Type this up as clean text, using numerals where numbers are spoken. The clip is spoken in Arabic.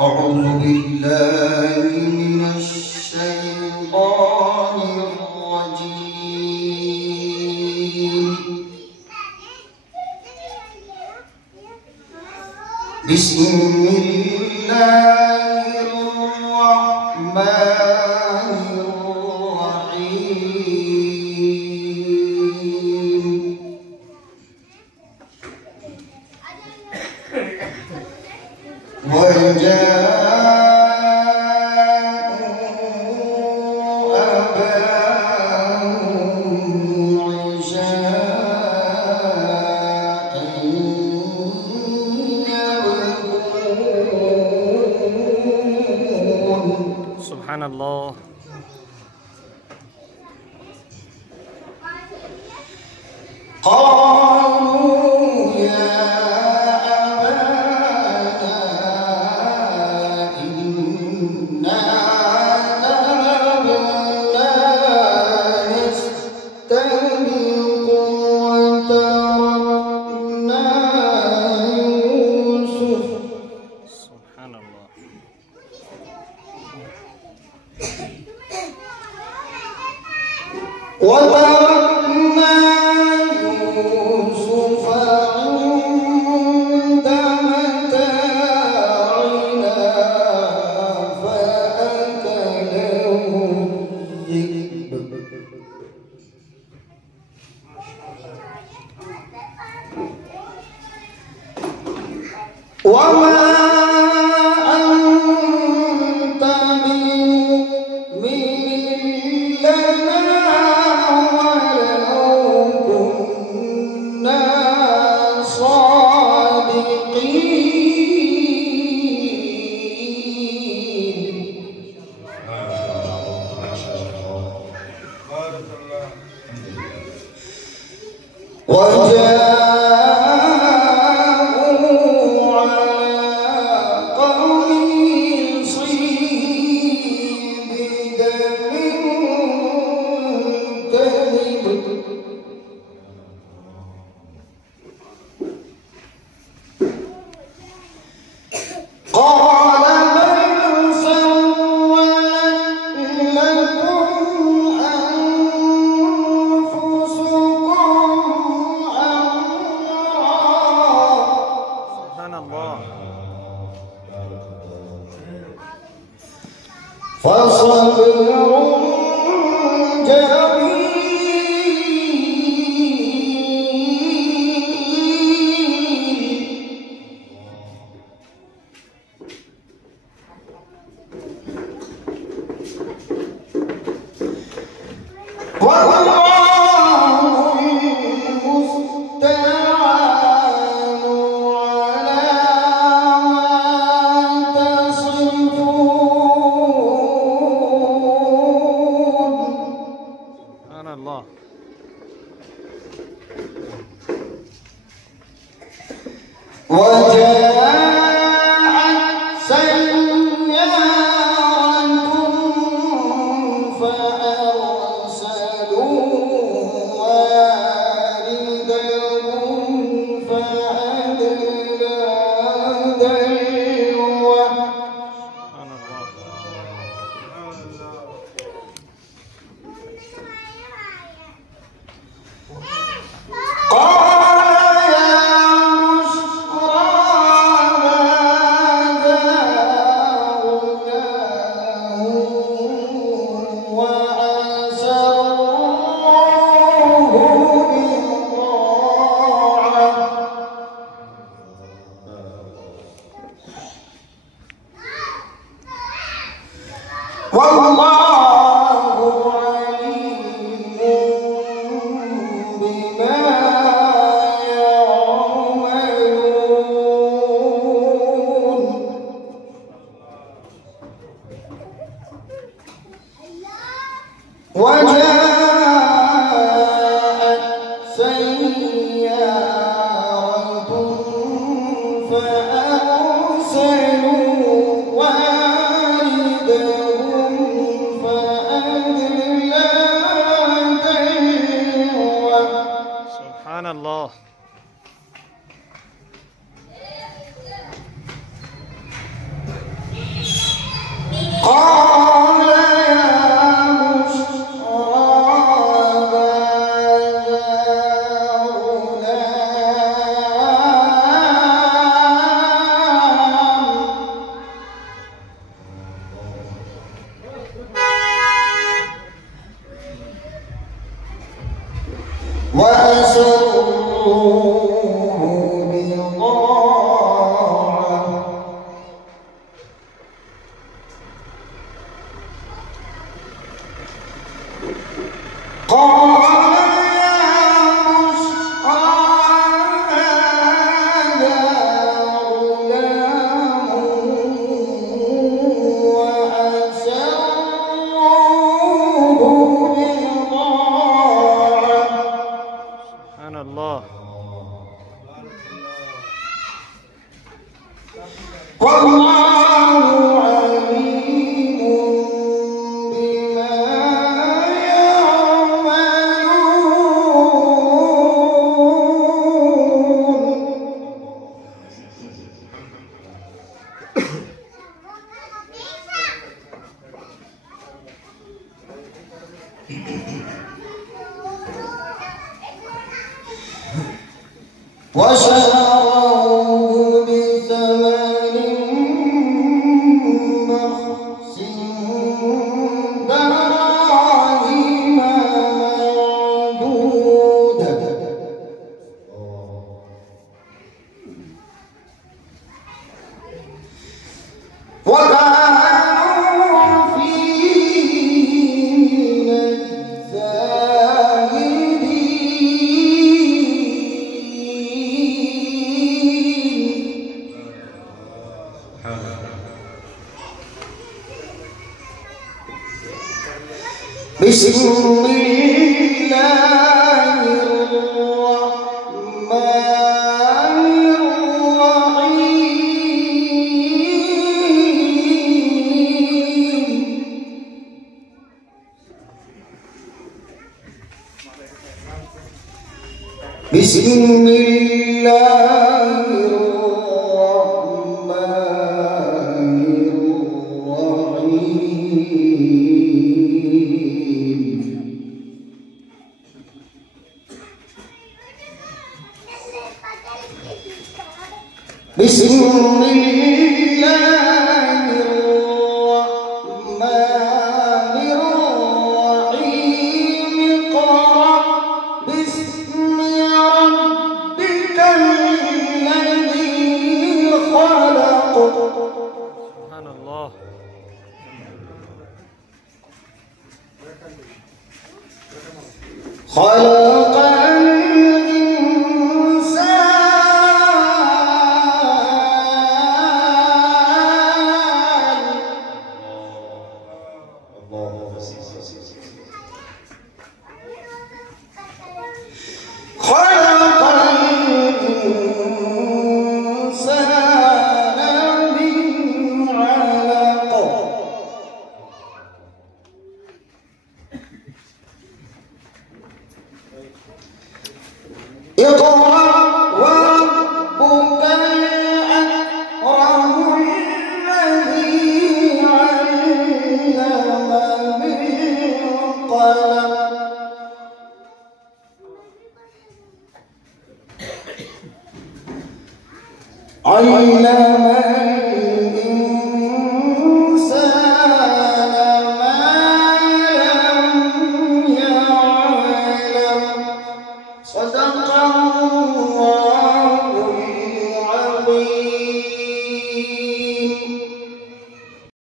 أعوذ بالله من الشيطان الرجيم. بسم الله الرحمن الرحيم. وجاءوا أباهم عشاء يبكون. سبحان الله. قالوا يا وتركنا يوسف عند متاعنا فأكله الذئب وما أنت بمؤمن لنا وجاءوا على قميصه بدم كذب قال بل سولت لكم فصبر جميل والله المستعان على ما تصفون. سبحان الله. وجاءت سيارة فأرسلوا واردهم فأدلى دلوه. قال يا بشرى قال يا بشرى وأسروه بضاعة قال سبحان الله. والله عليم بما يعملون وشروه بثمن بخس دراهم معدودة وكانوا فيه من الزاهدين. بسم الله الرحمن الرحيم. بسم الله الرحمن الرحيم. بسم الله الرحمن الرحيم. اقرأ باسم ربك الذي خلق. سبحان الله. خلق اقرأ وربك الأكرم الذي علم بالقلم علم